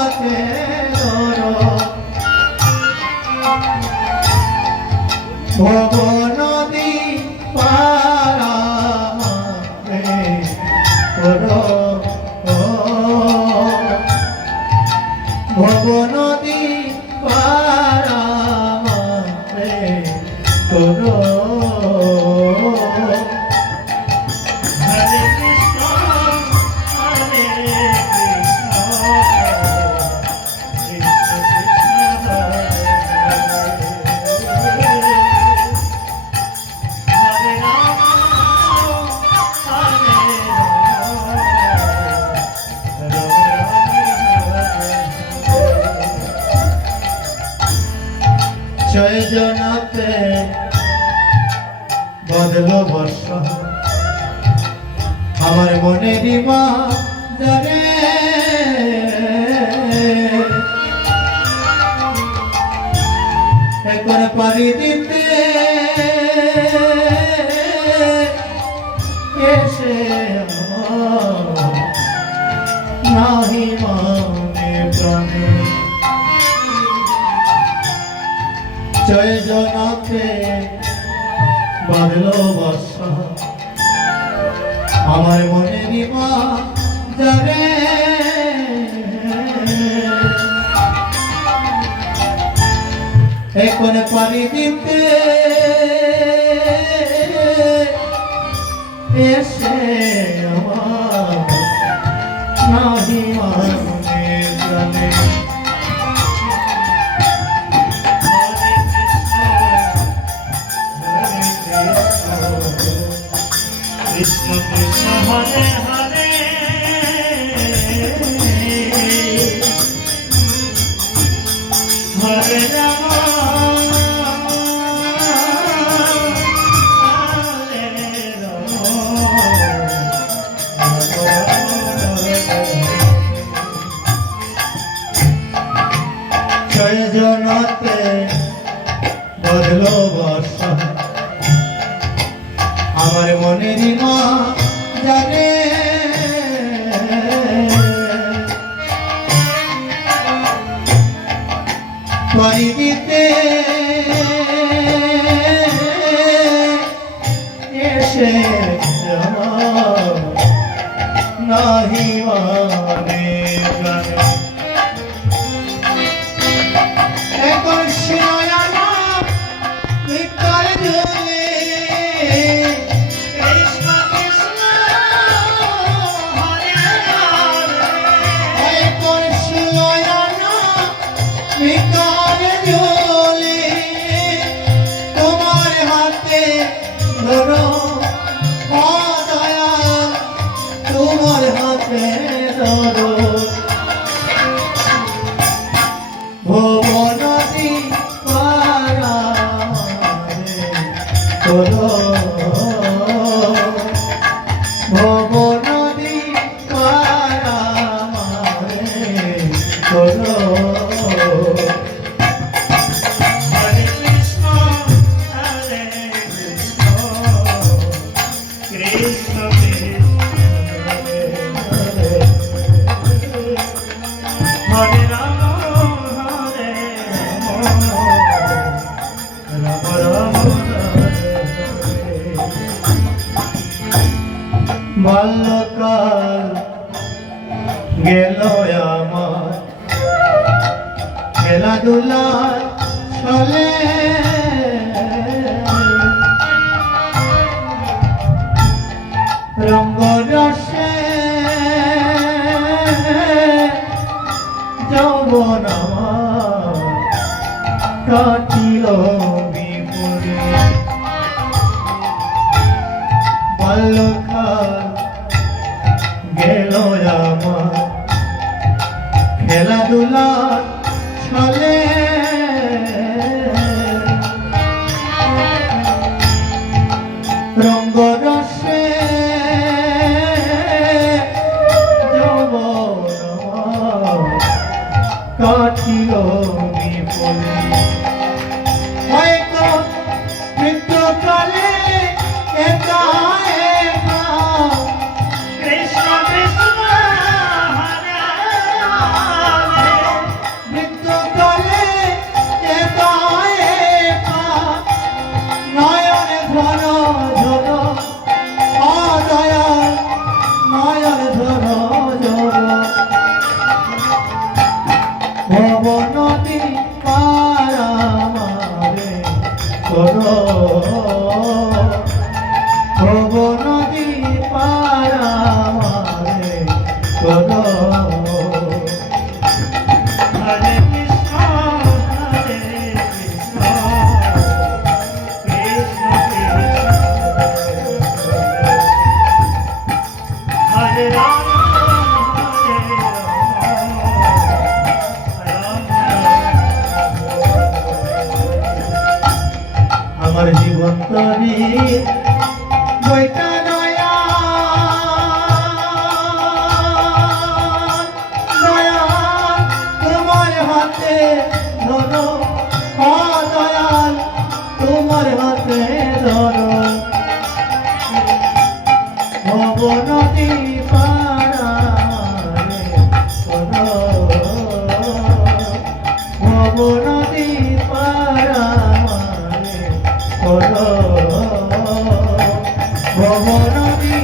হাতে ধরো ভব নদী পারামাতে করো ভব নদী পারামাতে করো জনাতে বদলো বর্ষ আমার মনেরই মা জানে একবার পারি দিতে এসে নাহি মানে প্রাণে জয় জনাতে বাদলো বর্ষা আমার মনেরই মা জানে এখন পারি দিতে এসে আমার নাহি মানে প্রাণে কৃষ্ণ কৃষ্ণ হরে হরে হরে রাম হরে জয় জনাতে বদলো বর্ষা আমার মনেরই মা জানে পারি দিতে এসে নাহি মানে জানে এখন শিরোয়ানা ভিতর ঝুলে তোমার হাতে ধরো দয়া তোমার হাতে ধরো ভব নদী পারামাতে করো ভব নদী পারামাতে করো বাল্যকাল গেল আমার খেলাধুলা চলে রঙ্গরসে যৌবন আমার কাটিল বিপরী বাল্যকাল গেল আমার খেলাধুলা চলে রঙ্গরসে যৌবন আমার কাটিল বিপরী হয়তো মৃত্যুকালে একা একা কৃষ্ণ কৃষ্ণ হরে হরে ভব নদী পার আমারে করো ভব নদী পার আমারে করো হরে কৃষ্ণ কৃষ্ণ কৃষ্ণ হরে রাম হরে রাম আমার জীবন তরি বইটা দয়া দয়া তোমার হাতে ধরো ও দয়াল তোমার হাতে ধরো ভব নদী পারারে করো ভব নদী পারারে করো ভব নদী